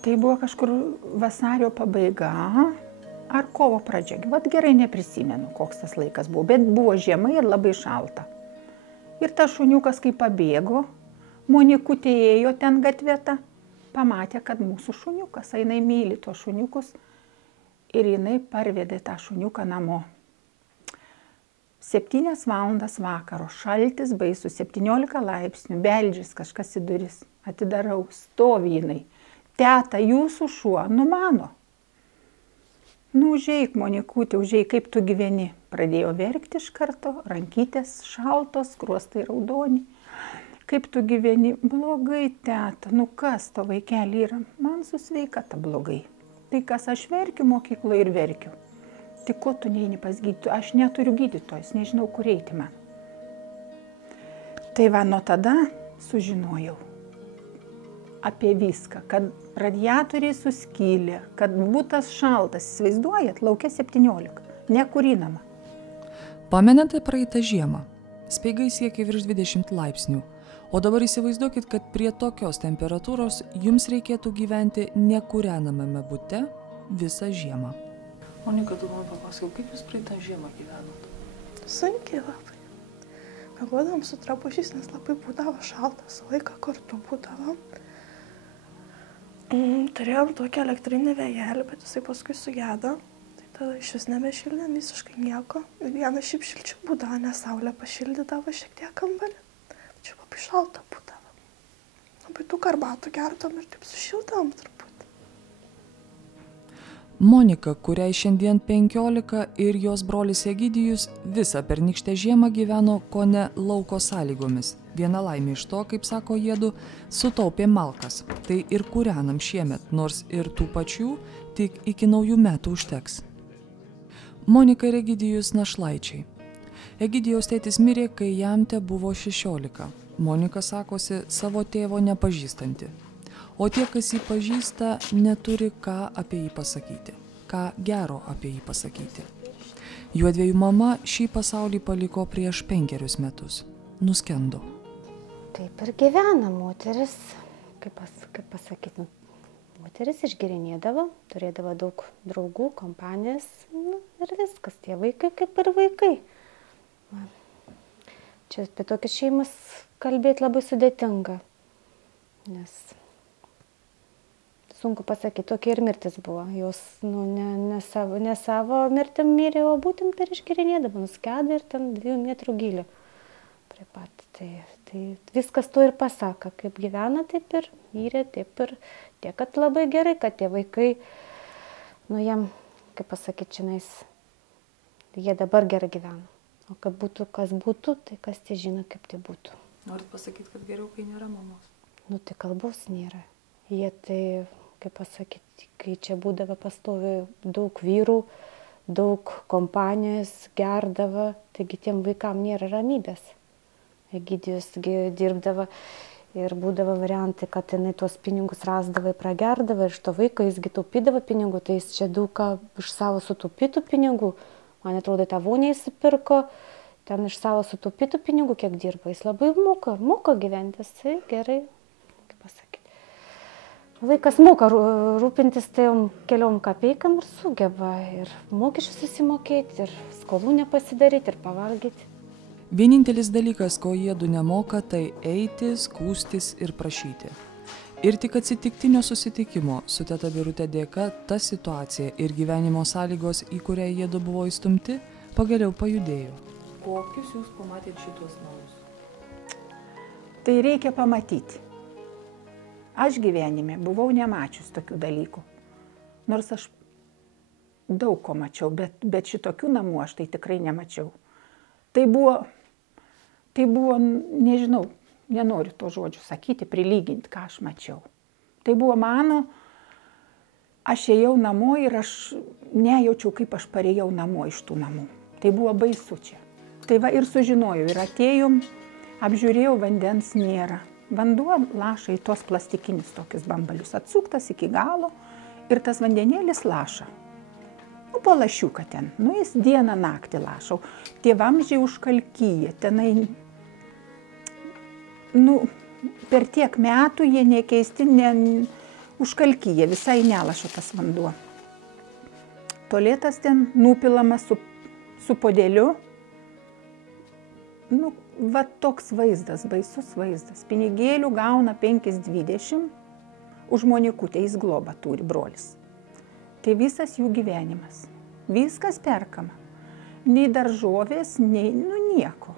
Tai buvo kažkur vasario pabaiga ar kovo pradžia. Vat gerai neprisimenu, koks tas laikas buvo, bet buvo žiema ir labai šalta. Ir tas šuniukas, kai pabėgo, Monikutė ėjo ten gatvėta, pamatė, kad mūsų šuniukas, jinai myli tos šuniukus ir jinai parvedė tą šuniuką namo. 7 valandas vakaro, šaltis baisus, 17 laipsnių, beldžias kažkas į duris, atidarau, stovi jinai. Teta, jūsų šuo, nu mano. Nu, užeik, Monikutė, užeik, kaip tu gyveni. Pradėjo verkti iš karto, rankytės šaltos, skruostai raudoni. Kaip tu gyveni? Blogai, teta, nu kas to vaikelį yra? Man su sveikata blogai. Tai kas, aš verkiu mokykloje ir verkiu. Tik ko tu neini pas gydytoją? Aš neturiu gydytojos, nežinau, kur eiti man. Tai va, nuo tada sužinojau apie viską, kad radiatoriai suskylė, kad butas šaltas, įsivaizduojat, laukia 17, nekūrinama. Pamenate praeitą žiemą? Speigai siekia virš 20 laipsnių. O dabar įsivaizduokit, kad prie tokios temperatūros jums reikėtų gyventi nekūrenamame bute visą žiemą. Monika, tu man papasakau, kaip jūs praeitą žiemą gyvenot? Sunkiai labai. Miegodavom su drabužiais, nes labai būdavo šaltas, laiką kartu būdavom. Turėjom tokį elektrinį vėjelį, bet jisai paskui sugedo. Tai tada iš vis nebešildėm visiškai nieko. Ir vieną šiaip šilčiau būdavo, nes saulė pašildydavo šiek tiek kambarį. Čia labai šalta būdavo. Labai tų karbatų gerdom ir taip sušildom truputį. Monika, kuriai šiandien 15 ir jos brolis Egidijus visą pernykštę žiemą gyveno kone lauko sąlygomis. Viena laimė iš to, kaip sako jiedu, sutaupė malkas. Tai ir kūrenam šiemet, nors ir tų pačių, tik iki naujų metų užteks. Monika ir Egidijus našlaičiai. Egidijaus tėtis mirė, kai jam te buvo 16. Monika sakosi savo tėvo nepažįstanti. O tie, kas jį pažįsta, neturi ką apie jį pasakyti. Ką gero apie jį pasakyti. Juodviejų mama šį pasaulį paliko prieš 5 metus. Nuskendo. Taip ir gyvena moteris, kaip pasakyti, moteris išgerinėdavo, turėdavo daug draugų, kompanijas, ir viskas, tie vaikai kaip ir vaikai. Čia apie tokias šeimas kalbėti labai sudėtinga, nes sunku pasakyti, tokia ir mirtis buvo. Jos ne savo mirtim mirė, o būtent per išgerinėdavo, nuskeda ir ten 2 metrų gylio prie pat. Tai viskas to ir pasako, kaip gyvena, taip ir mirė, taip ir tiek, kad labai gerai, kad tie vaikai, jiem, kaip pasakyti, čionais, jie dabar gerai gyvena. O kad būtų, kas būtų, tai kas tie žino, kaip tai būtų. Norit pasakyti, kad geriau, kai nėra mamos? Tai kalbos nėra. Jie tai, kaip pasakyti, kai čia būdavo pastovi daug vyrų, daug kompanijos, gerdavo, taigi tiem vaikam nėra ramybės. Egidijus dirbdavo ir būdavo variantai, kad jinai tuos pinigus rasdavo ir pragerdavo, ir iš to vaiko jisgi taupydavo pinigų, tai jis čia daug ką iš savo sutaupytų pinigų. Man atrodo, tą vonę įsipirko, ten iš savo sutaupytų pinigų, kiek dirba. Jis labai moka gyventi, jisai gerai, kaip pasakyti. Vaikas moka rūpintis tajom keliom kapeikam ir sugeba ir mokesčius susimokėti, ir skolų nepasidaryti, ir pavalgyti. Vienintelis dalykas, ko jiedu nemoka, tai eiti, skųstis ir prašyti. Ir tik atsitiktinio susitikimo su teta Birute dėka ta situacija ir gyvenimo sąlygos, į kurią jiedu buvo įstumti, pagaliau pajudėjo. Kokius jūs pamatėte šitos namus? Tai reikia pamatyti. Aš gyvenime buvau nemačius tokių dalykų. Nors aš daug ko mačiau, bet šitokių namų aš tai tikrai nemačiau. Tai buvo, nežinau, nenoriu to žodžių sakyti, prilyginti, ką aš mačiau. Tai buvo mano, aš ėjau namo ir aš nejaučiau, kaip aš parėjau namo iš tų namų. Tai buvo baisu čia. Tai va ir sužinojau, ir atėjom, apžiūrėjau, vandens nėra. Vanduo laša į tos plastikinius tokius bambalius, atsuktas iki galo ir tas vandenėlis laša. Po lašiuką ten, jis dieną naktį lašau. Tie vamzdžiai užkalkyja, tenai, per tiek metų jie nekeisti, užkalkyje, visai nelašo tas vanduo. Tualetas ten nupilamas su podeliu. Nu, va toks vaizdas, baisus vaizdas. Pinigėlių gauna 5,20, už monikutę jis globą turi brolis. Tai visas jų gyvenimas. Viskas perkama. Nei daržovės, nei, nieko.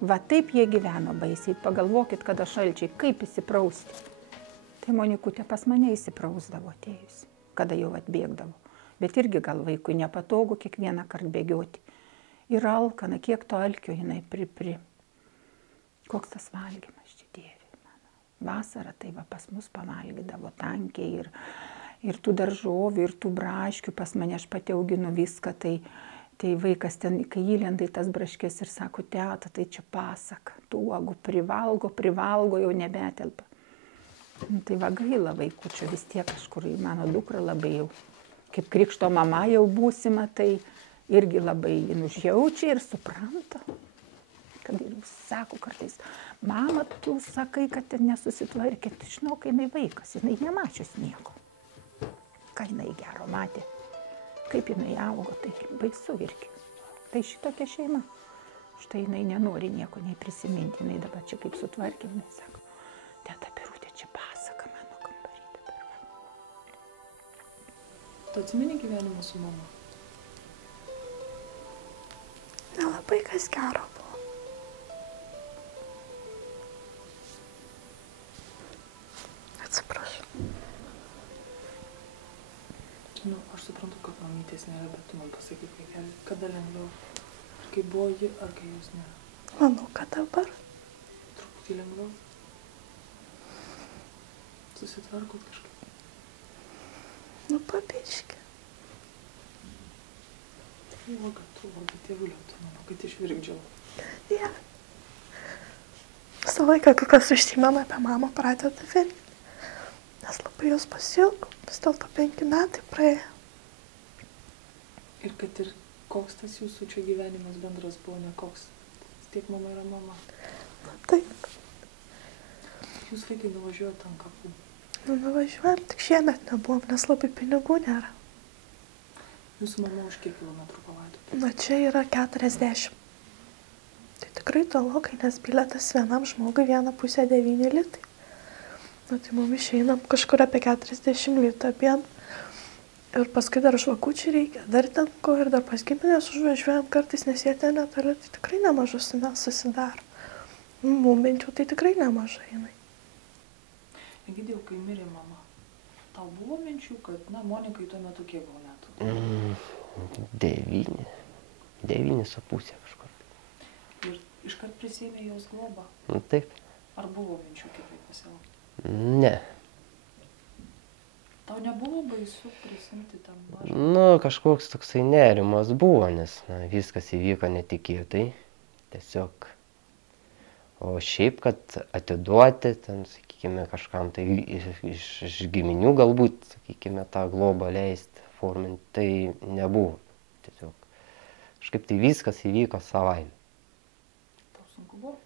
Va taip jie gyveno baisiai. Pagalvokit, kada šalčiai, kaip įsiprausti. Tai monikutė pas mane įsiprausdavo atėjusi, kada jau atbėgdavo. Bet irgi gal vaikui nepatogu kiekvieną kartą bėgioti. Ir alkana, kiek to alkio jinai Koks tas valgymas čia, Dieve mano. Vasarą tai va pas mus pavalgydavo tankiai ir tų daržovių, ir tų braškių. Pas mane aš pati auginu viską, tai vaikas ten, kai įlenda į tas braškės ir sako, teta, tai čia pasaka. Tų uogų privalgo, jau nebetelpa. Tai va gaila vaikučio, vis tiek kažkur mano dukra labai jau, kaip krikšto mama jau būsima, tai irgi labai užjaučia ir supranta. Kad ir sako kartais, mama, tu sakai, kad ten nesusitvarkėt. Žinau, kai jinai vaikas, jinai nemačius nieko. Ką jinai gero matė, kaip jinai augo, tai baisu irgi. Tai šitokia šeima. Štai jinai nenori nieko nei prisiminti, jinai dabar čia kaip sutvarkė, jinai sako, teta Birutė, čia pasaka mano kambarį dabar. Tu atsimeni gyvenimą su mama? Nelabai kas gero buvo. Atsiprašau. Nu, aš suprantu, kad mamytės nėra, bet tu man pasakyk, kada lengviau? Ar kai buvo ji, ar kai jūs nėra? Manau, kad dabar. Truputį lengviau? Susitvarkot kažkaip? Nu, pabiški. Tu valgai tėvulio, tu manau, kad išvirkdžiau. Ja. Visą laiką, kai kas užsimena apie mamą, pradeda verkti. Nes labai jos pasilgau, vis dėlto 5 metai praėjo. Ir kad ir koks tas jūsų čia gyvenimas bendras buvo, ne koks. Tiek mama yra mama. Na taip. Jūs vaikai nuvažiuojate ant kapų? Nu, nuvažiuojam, tik šiemet nebuvom, nes labai pinigų nėra. Jūsų mama už kiek kilometrų palaidoti? Na, čia yra 40. Tai tikrai tolokai, nes bilietas vienam žmogui 1,9 litai. Na, tai mum išeinam kažkur apie 40 litų abiem. Ir paskui dar žvakučiai reikia, dar ten ko, ir dar pas giminės užvažiuojam kartais, nes jie ten netoli, tai tikrai nemažas sumes susidaro. Mum bent jau tai tikrai nemažai jinai. Egidijau, kai mirė mama, tau buvo minčių, kad, Monikai tuo metu kiek buvo metų? 9,5 kažkur. Ir iškart prisėmė jos globą? Nu, taip. Ar buvo minčių kitaip pasielgti? Ne. Tau nebuvo baisu prisimti tam mažą? Nu, kažkoks toksai nerimas buvo, nes viskas įvyko netikėtai. Tiesiog. O šiaip, kad atiduoti, ten, sakykime, kažkam tai iš giminių galbūt, sakykime, tą globą leisti, forminti, tai nebuvo. Tiesiog. Kažkaip tai viskas įvyko savaime. Tau sunku buvo?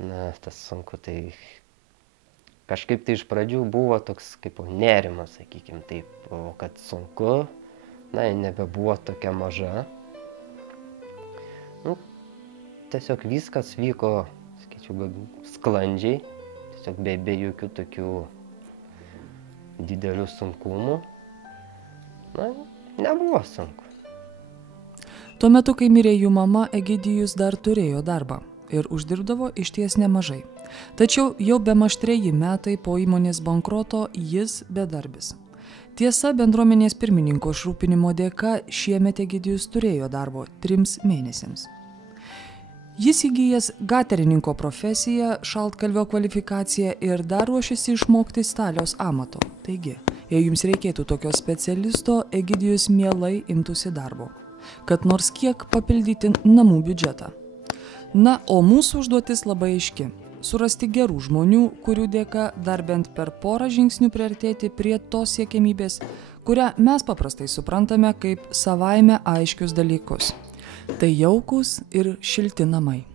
Na, tas sunku, tai kažkaip tai iš pradžių buvo toks kaip nerimas, sakykime, taip, o kad sunku, nebebuvo tokia maža. Nu, tiesiog viskas vyko, sakyčiau, sklandžiai, tiesiog be jokių tokių didelių sunkumų. Na, nebuvo sunku. Tuo metu, kai mirė jų mama, Egidijus dar turėjo darbą ir uždirbdavo išties nemažai. Tačiau jau bemaž 3 metai po įmonės bankroto jis bedarbis. Tiesa, bendruomenės pirmininko išrūpinimo dėka šiemet Egidijus turėjo darbo 3 mėnesiams. Jis įgijęs gaterininko profesiją, šaltkalvio kvalifikaciją ir dar ruošiasi išmokti staliaus amato. Taigi, jei jums reikėtų tokio specialisto, Egidijus mielai imtųsi darbo, kad nors kiek papildyti namų biudžetą. Na, o mūsų užduotis labai aiški – surasti gerų žmonių, kurių dėka dar bent per porą žingsnių priartėti prie tos siekiamybės, kurią mes paprastai suprantame kaip savaime aiškius dalykus. Tai jaukūs ir šilti namai.